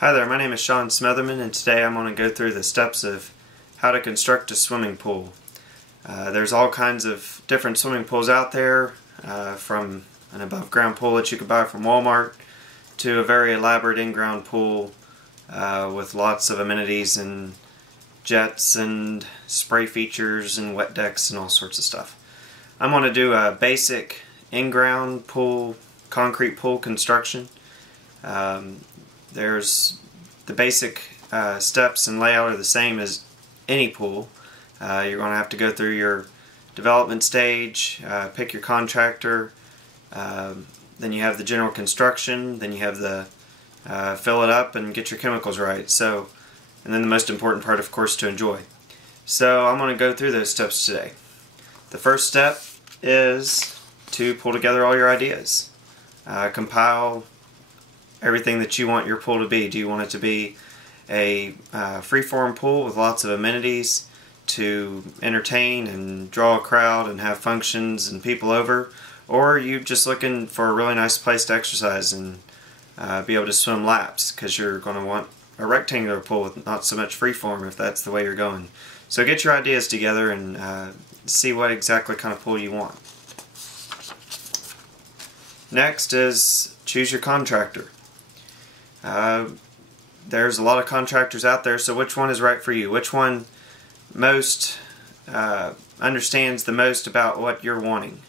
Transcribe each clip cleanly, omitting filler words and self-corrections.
Hi there, my name is Sean Smotherman, and today I'm going to go through the steps of how to construct a swimming pool. There's all kinds of different swimming pools out there, from an above ground pool that you could buy from Walmart to a very elaborate in-ground pool with lots of amenities and jets and spray features and wet decks and all sorts of stuff. I'm going to do a basic in-ground pool, concrete pool construction. There's the basic steps and layout are the same as any pool. You're going to have to go through your development stage, pick your contractor, then you have the general construction, then you have the fill it up and get your chemicals right. And then the most important part, of course, to enjoy. So I'm going to go through those steps today. The first step is to pull together all your ideas. Compile everything that you want your pool to be. Do you want it to be a free-form pool with lots of amenities to entertain and draw a crowd and have functions and people over? Or are you just looking for a really nice place to exercise and be able to swim laps, because you're going to want a rectangular pool with not so much free-form if that's the way you're going. So get your ideas together and see what exactly kind of pool you want. Next is choose your contractor. There's a lot of contractors out there, so which one is right for you? Which one most understands the most about what you're wanting?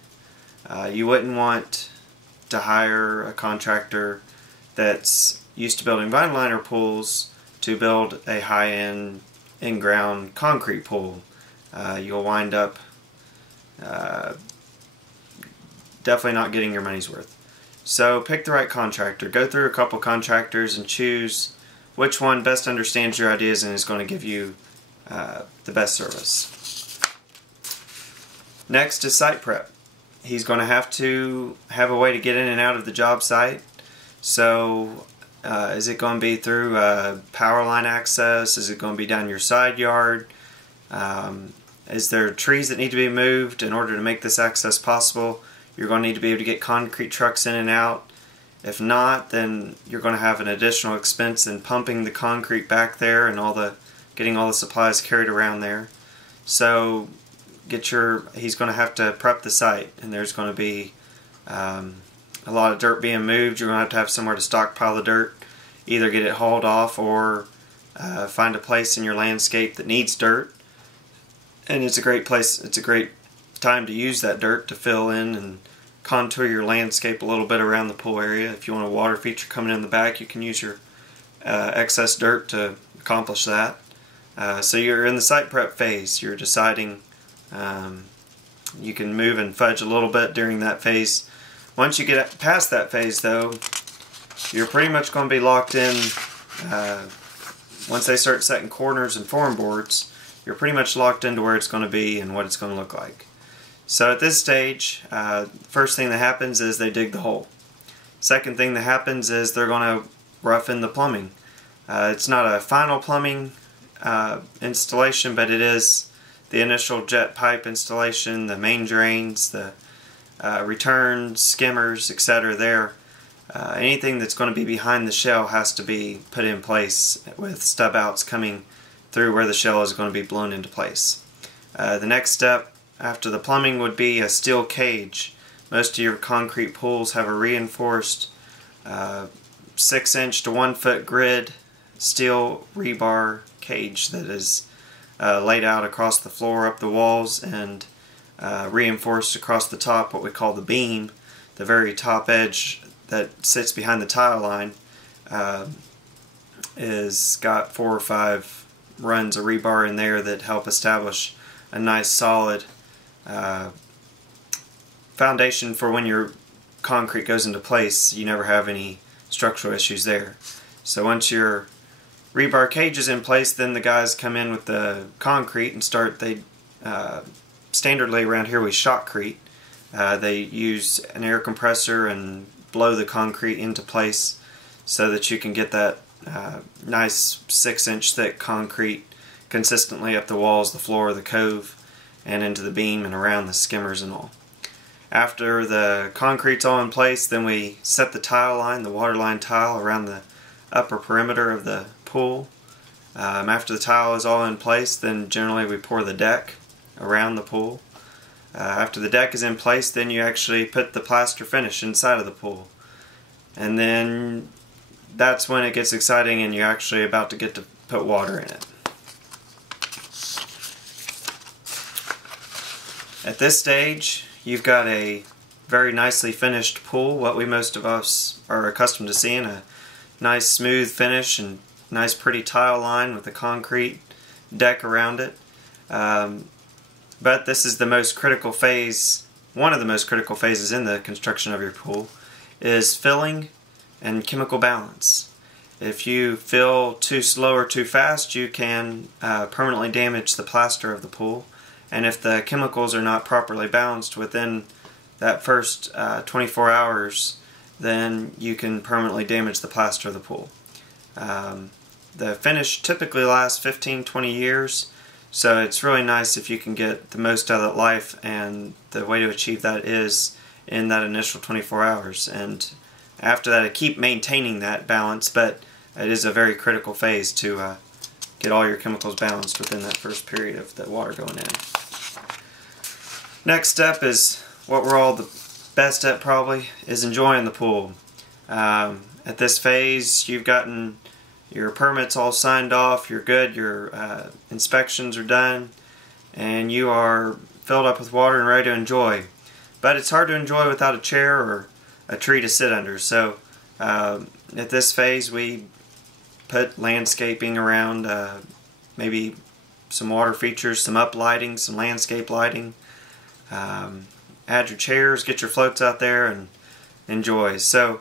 You wouldn't want to hire a contractor that's used to building vinyl liner pools to build a high-end in-ground concrete pool. You'll wind up definitely not getting your money's worth. So pick the right contractor. Go through a couple contractors and choose which one best understands your ideas and is going to give you the best service. Next is site prep. He's going to have a way to get in and out of the job site. So is it going to be through power line access? Is it going to be down your side yard? Is there trees that need to be moved in order to make this access possible? You're going to need to be able to get concrete trucks in and out. If not, then you're going to have an additional expense in pumping the concrete back there and getting all the supplies carried around there. So he's going to have to prep the site, and there's going to be a lot of dirt being moved. You're going to have somewhere to stockpile the dirt. Either get it hauled off or find a place in your landscape that needs dirt. And it's a great place. It's a great time to use that dirt to fill in and contour your landscape a little bit around the pool area. If you want a water feature coming in the back, you can use your excess dirt to accomplish that. So you're in the site prep phase. You're deciding. You can move and fudge a little bit during that phase. Once you get past that phase, though, you're pretty much going to be locked in. Once they start setting corners and form boards, you're pretty much locked into where it's going to be and what it's going to look like. So at this stage, first thing that happens is they dig the hole. Second thing that happens is they're going to rough in the plumbing. It's not a final plumbing installation, but it is the initial jet pipe installation, the main drains, the returns, skimmers, etc. there. Anything that's going to be behind the shell has to be put in place with stub outs coming through where the shell is going to be blown into place. The next step after the plumbing would be a steel cage. Most of your concrete pools have a reinforced 6-inch to 1-foot grid steel rebar cage that is laid out across the floor, up the walls, and reinforced across the top, what we call the beam. The very top edge that sits behind the tile line is got 4 or 5 runs of rebar in there that help establish a nice solid foundation for when your concrete goes into place. You never have any structural issues there. So once your rebar cage is in place, then the guys come in with the concrete and standardly around here we shotcrete. They use an air compressor and blow the concrete into place so that you can get that nice 6-inch thick concrete consistently up the walls, the floor, the cove, and into the beam and around the skimmers and all. After the concrete's all in place, then we set the tile line, the water line tile, around the upper perimeter of the pool. After the tile is all in place, then generally we pour the deck around the pool. After the deck is in place, then you actually put the plaster finish inside of the pool. And then that's when it gets exciting and you're actually about to get to put water in it. At this stage, you've got a very nicely finished pool, what we most of us are accustomed to seeing, a nice smooth finish and nice pretty tile line with a concrete deck around it. But this is the most critical phase, one of the most critical phases in the construction of your pool, is filling and chemical balance. If you fill too slow or too fast, you can permanently damage the plaster of the pool. And if the chemicals are not properly balanced within that first 24 hours, then you can permanently damage the plaster of the pool. The finish typically lasts 15-20 years, so it's really nice if you can get the most out of that life, and the way to achieve that is in that initial 24 hours. And after that, keep maintaining that balance, but it is a very critical phase to get all your chemicals balanced within that first period of the water going in. Next step is what we're all the best at probably, is enjoying the pool. At this phase, you've gotten your permits all signed off, you're good, your inspections are done, and you are filled up with water and ready to enjoy. But it's hard to enjoy without a chair or a tree to sit under, so at this phase we put landscaping around, maybe some water features, some uplighting, some landscape lighting. Add your chairs, get your floats out there, and enjoy. So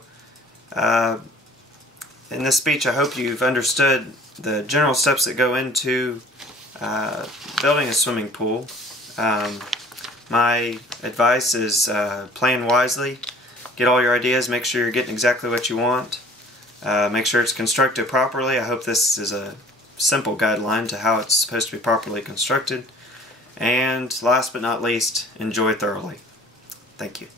in this speech, I hope you've understood the general steps that go into building a swimming pool. My advice is plan wisely, get all your ideas, make sure you're getting exactly what you want, make sure it's constructed properly. I hope this is a simple guideline to how it's supposed to be properly constructed. And last but not least, enjoy thoroughly. Thank you.